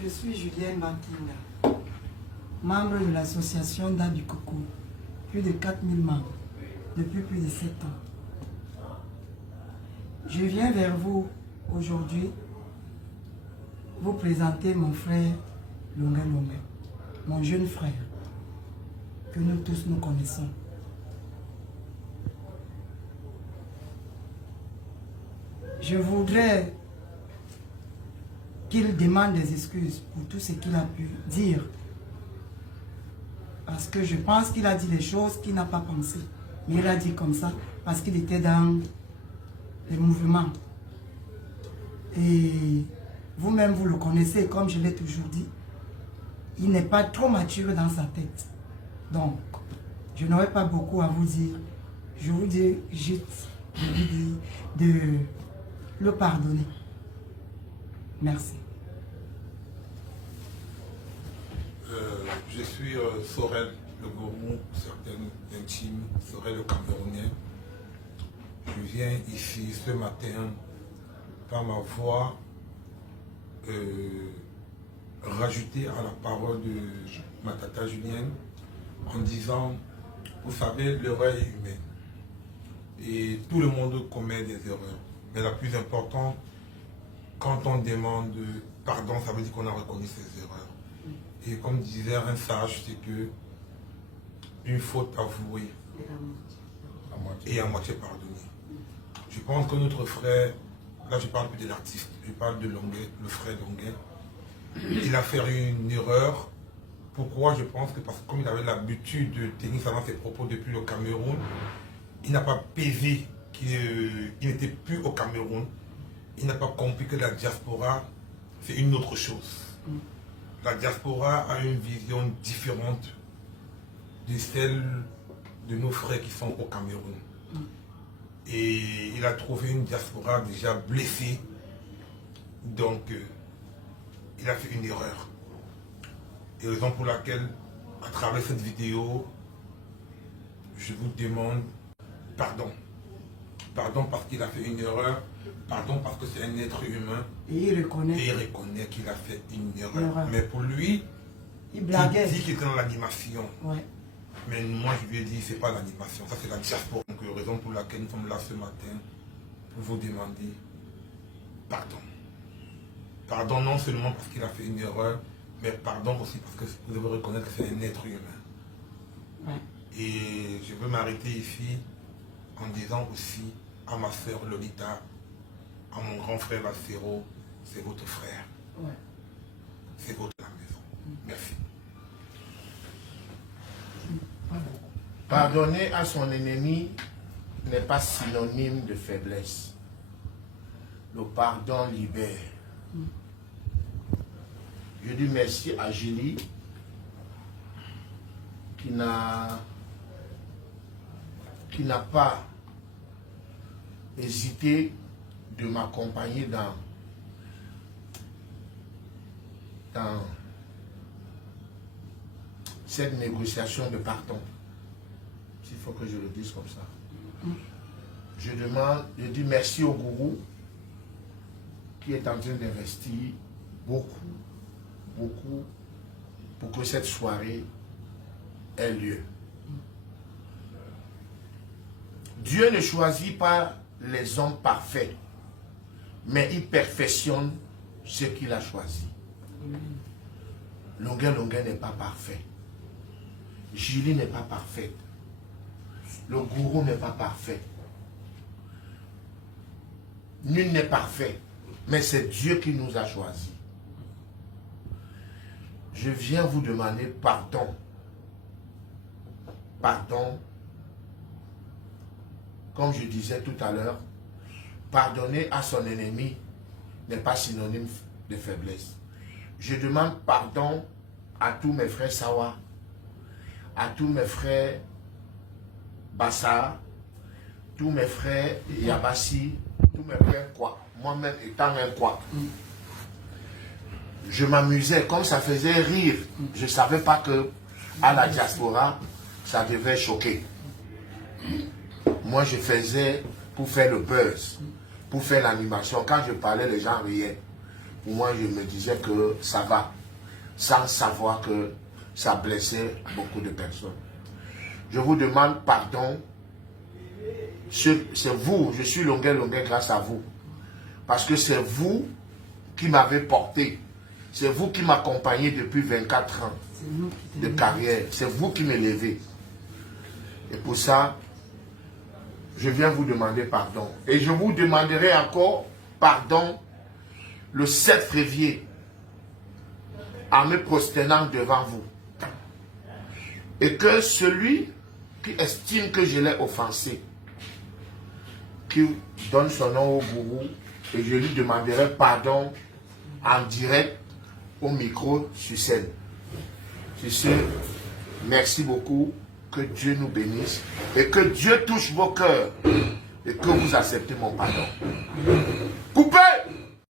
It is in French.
Je suis Julienne Bankinga, membre de l'association d'A du Coco. Plus de 4000 membres, depuis plus de 7 ans. Je viens vers vous aujourd'hui vous présenter mon frère Longa Longa, mon jeune frère, que nous tous nous connaissons. Je voudrais qu'il demande des excuses pour tout ce qu'il a pu dire. Parce que je pense qu'il a dit des choses qu'il n'a pas pensé. Mais il a dit comme ça parce qu'il était dans les mouvements. Et vous-même, vous le connaissez, comme je l'ai toujours dit. Il n'est pas trop mature dans sa tête. Donc, je n'aurai pas beaucoup à vous dire. Je vous dis juste de le pardonner. Merci. Je suis Sorel, le gourou, certains intimes, Sorel le Camerounais. Je viens ici ce matin par ma voix rajouter à la parole de ma tata Julienne en disant, vous savez, l'erreur est humaine. Et tout le monde commet des erreurs. Mais la plus importante, quand on demande pardon, ça veut dire qu'on a reconnu ses erreurs. Et comme disait un sage, c'est que une faute avouée et à moitié pardonnée. Je pense que notre frère, là je parle plus de l'artiste, je parle de Longuet, le frère Longuet, il a fait une erreur. Pourquoi? Je pense que parce que comme il avait l'habitude de tenir ça dans ses propos depuis le Cameroun, il n'a pas pesé qu'il n'était plus au Cameroun. Il n'a pas compris que la diaspora, c'est une autre chose. La diaspora a une vision différente de celle de nos frères qui sont au Cameroun. Et il a trouvé une diaspora déjà blessée. Donc, il a fait une erreur. Et raison pour laquelle, à travers cette vidéo, je vous demande pardon. Pardon parce qu'il a fait une erreur. Pardon parce que c'est un être humain. Et il reconnaît. Et il reconnaît qu'il a fait une erreur. Mais pour lui, il blaguait. Il dit qu'il était dans l'animation. Ouais. Mais moi, je lui ai dit, c'est pas l'animation, ça c'est la diaspora. Donc, raison pour laquelle nous sommes là ce matin, pour vous demander pardon. Pardon non seulement parce qu'il a fait une erreur, mais pardon aussi parce que vous devez reconnaître que c'est un être humain. Ouais. Et je veux m'arrêter ici en disant aussi à ma soeur Lolita, à mon grand frère Valsero, c'est votre frère. Ouais. C'est votre la maison. Merci. Pardonner à son ennemi n'est pas synonyme de faiblesse. Le pardon libère. Je dis merci à Julie qui n'a pas hésité de m'accompagner dans cette négociation de pardon. S'il faut que je le dise comme ça. Je dis merci au gourou qui est en train d'investir beaucoup pour que cette soirée ait lieu. Dieu ne choisit pas les hommes parfaits, mais il perfectionne ce qu'il a choisi. Longuet n'est pas parfait. Julie n'est pas parfaite. Le gourou n'est pas parfait. Nul n'est parfait, mais c'est Dieu qui nous a choisis. Je viens vous demander pardon. Pardon. Comme je disais tout à l'heure, pardonner à son ennemi n'est pas synonyme de faiblesse. Je demande pardon à tous mes frères Sawa, à tous mes frères Bassa, tous mes frères Yabassi, tous mes frères quoi. Moi-même étant un quoi. Je m'amusais, comme ça faisait rire. Je ne savais pas que à la diaspora, ça devait choquer. Moi, je faisais pour faire le buzz, pour faire l'animation. Quand je parlais, les gens riaient. pour moi, je me disais que ça va, sans savoir que ça blessait beaucoup de personnes. Je vous demande pardon. C'est vous, je suis Longuet grâce à vous. Parce que c'est vous qui m'avez porté. C'est vous qui m'accompagnez depuis 24 ans de carrière. C'est vous qui m'élevez. Et pour ça, je viens vous demander pardon. Et je vous demanderai encore pardon le 7 février en me prosternant devant vous. Et que celui qui estime que je l'ai offensé, qui donne son nom au gourou, et je lui demanderai pardon en direct au micro sur scène. Sur ce, merci beaucoup, que Dieu nous bénisse et que Dieu touche vos cœurs et que vous acceptez mon pardon. Coupez!